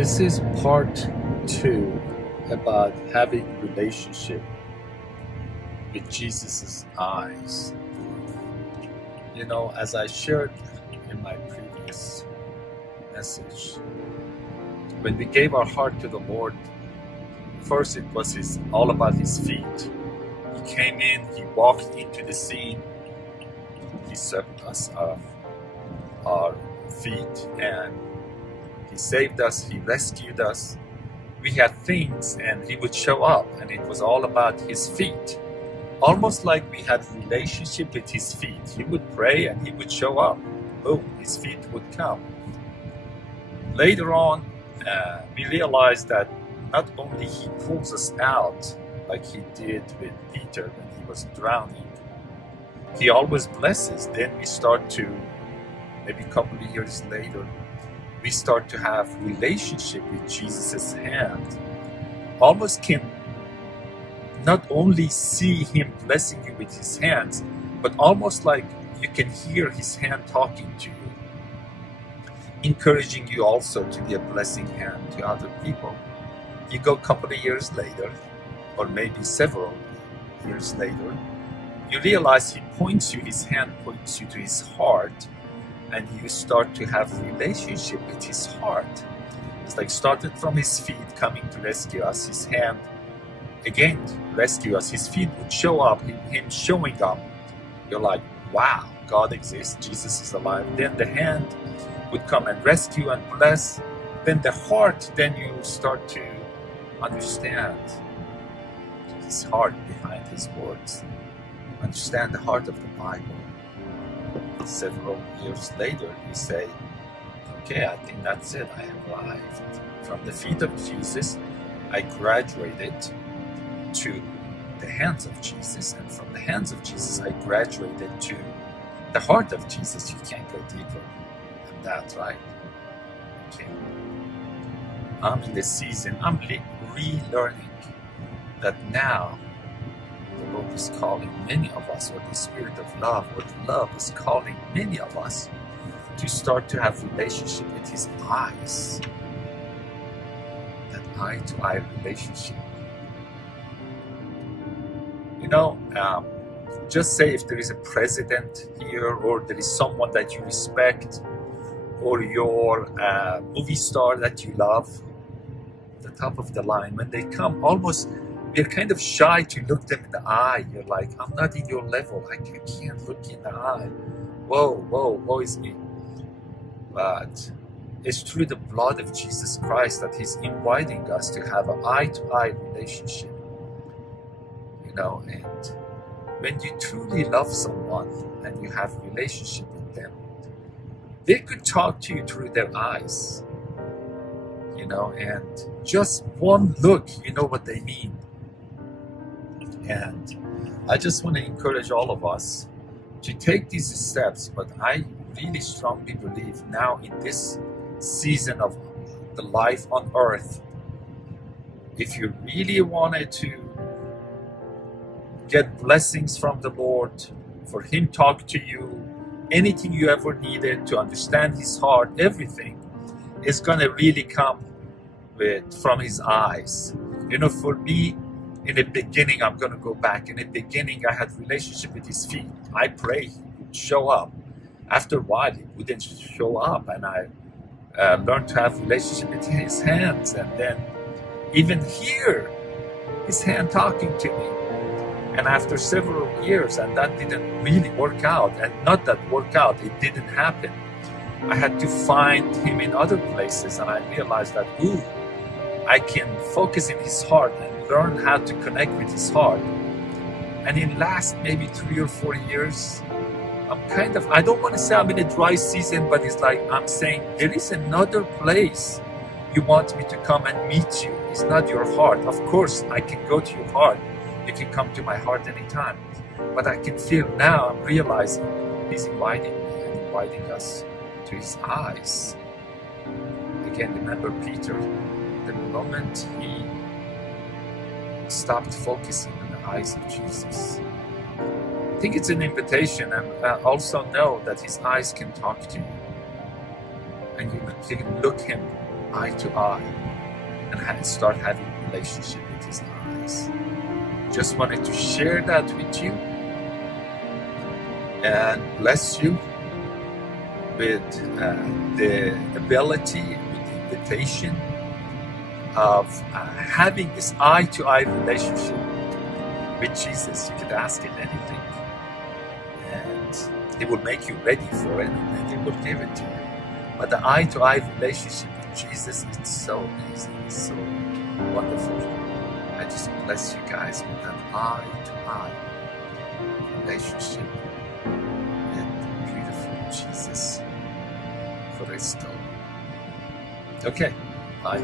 This is part 2 about having relationship with Jesus' eyes. You know, as I shared in my previous message, when we gave our heart to the Lord, first it was all about His feet. He came in, He walked into the scene, He swept us off our feet, and He saved us, He rescued us. We had things and He would show up, and it was all about His feet. Almost like we had a relationship with His feet. He would pray and He would show up. Boom, His feet would come. Later on, we realized that not only He pulls us out like He did with Peter when he was drowning, He always blesses. Then we start to, maybe a couple of years later, we start to have relationship with Jesus' hand. Almost can not only see Him blessing you with His hands, but almost like you can hear His hand talking to you, encouraging you also to be a blessing hand to other people. You go a couple of years later, or maybe several years later, you realize He points you, His hand points you to His heart, and you start to have a relationship with His heart. It's like started from His feet coming to rescue us, His hand again to rescue us. His feet would show up, Him showing up. You're like, wow, God exists, Jesus is alive. Then the hand would come and rescue and bless. Then the heart, then you start to understand His heart behind His words. Understand the heart of the Bible. Several years later, you say, okay, I think that's it. I arrived. From the feet of Jesus, I graduated to the hands of Jesus. And from the hands of Jesus, I graduated to the heart of Jesus. You can't go deeper than that, right? Okay. I'm in the season, I'm relearning that now the Lord is calling many of us, or the Spirit of love, or love is calling many of us to start to have relationship with His eyes. That eye-to-eye relationship. You know, just say if there is a president here, or there is someone that you respect, or your movie star that you love, the top of the line, when they come, almost we're kind of shy to look them in the eye. You're like, I'm not in your level. I can't look in the eye. Woe is me. But it's through the blood of Jesus Christ that He's inviting us to have an eye-to-eye relationship. You know, and when you truly love someone and you have a relationship with them, they could talk to you through their eyes. You know, and just one look, you know what they mean. And I just want to encourage all of us to take these steps. But I really strongly believe now in this season of the life on earth, if you really wanted to get blessings from the Lord, for Him talk to you, anything you ever needed to understand His heart, everything is going to really come from His eyes. You know, for me, in the beginning, I'm going to go back. In the beginning, I had relationship with His feet. I pray He would show up. After a while, He wouldn't show up, and I learned to have relationship with His hands. And then even here, His hand talking to me. And after several years, and that didn't really work out, and not that work out, it didn't happen. I had to find Him in other places, and I realized that, I can focus in His heart and learn how to connect with His heart. And in last maybe 3 or 4 years, I don't want to say I'm in a dry season, but it's like I'm saying there is another place you want me to come and meet you. It's not your heart. Of course, I can go to your heart. You can come to my heart anytime. But I can feel now, I'm realizing He's inviting me and inviting us to His eyes. Again, remember Peter, the moment he stopped focusing on the eyes of Jesus. I think it's an invitation, and also know that His eyes can talk to you. And you can look Him eye to eye and start having a relationship with his eyes. Just wanted to share that with you and bless you with the ability, with the invitation of having this eye-to-eye relationship with Jesus. You can ask him anything, and he will make you ready for it, and he will give it to you. But the eye-to-eye relationship with Jesus is so amazing, it's so wonderful. I just bless you guys with that eye-to-eye relationship with the beautiful Jesus. Okay, bye.